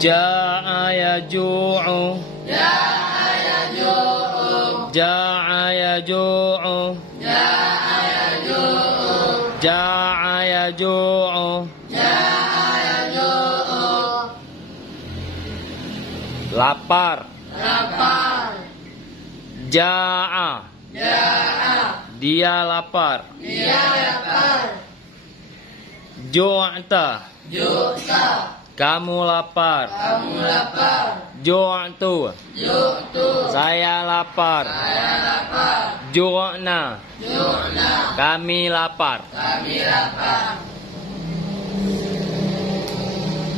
Ja'a yaju'u. Ja'a yaju'u. Ja'a yaju'u. Ja'a yaju'u. Ja'a yaju'u. Ja'a yaju'u. Lapar. Lapar. Ja'a. Ja'a. Dia lapar. Dia lapar. Ju'ta. Ju'ta. Kamu lapar. Kamu lapar. Ju'tu. Ju'tu. Saya lapar. Saya lapar. Ju'na. Ju'na. Kami lapar. Kami lapar.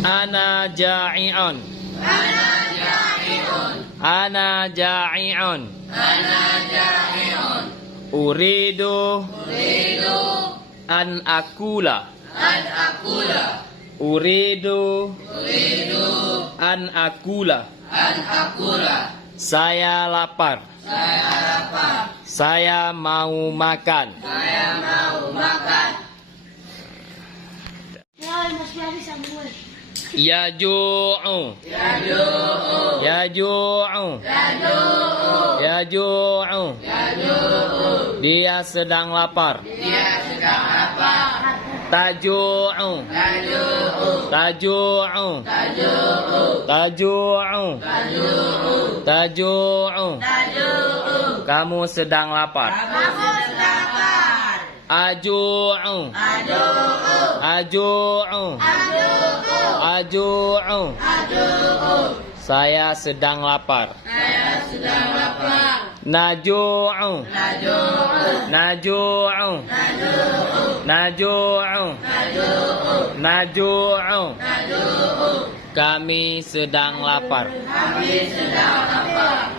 Ana ja'i'un. Ana ja'i'un. Ana ja'i'un. Ana ja'i'un. Uridu Uridu an akula. an akula. Uridu Uridu an akula. an akula. Saya lapar. Saya lapar. Saya mau makan. Saya mau makan. Yaju'u. Yaju'u. Yaju'u. Yaju'u. Yaju'u. Yaju'u. Dia sedang lapar. Dia sedang lapar. Taju'u. Taju'u. Taju'u. Taju'u. Taju'u. Taju'u. Taju'u. Taju'u. Kamu sedang lapar. Kamu sedang lapar. Aju'u. Aju'u. Aju'u. Aju'u. Aju'u. Aju'u. Saya sedang lapar. Saya sedang lapar. Naju'u. Naju'u. Naju'u. Naju'u. Naju'u. Naju'u. Naju'u. Naju'u. Kami sedang lapar. Kami sedang lapar.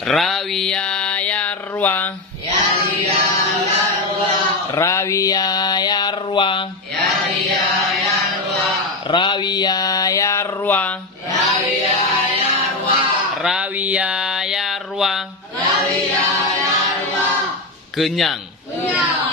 Rawiya yarwa. Ya Riya Yarwa. Rawiya yarwa. Ya Riya Yarwa. Rawiya yarwa. Ya Riya Yarwa. Rawiya yarwa. Ya Riya Yarwa. Kenyang. Kenyang.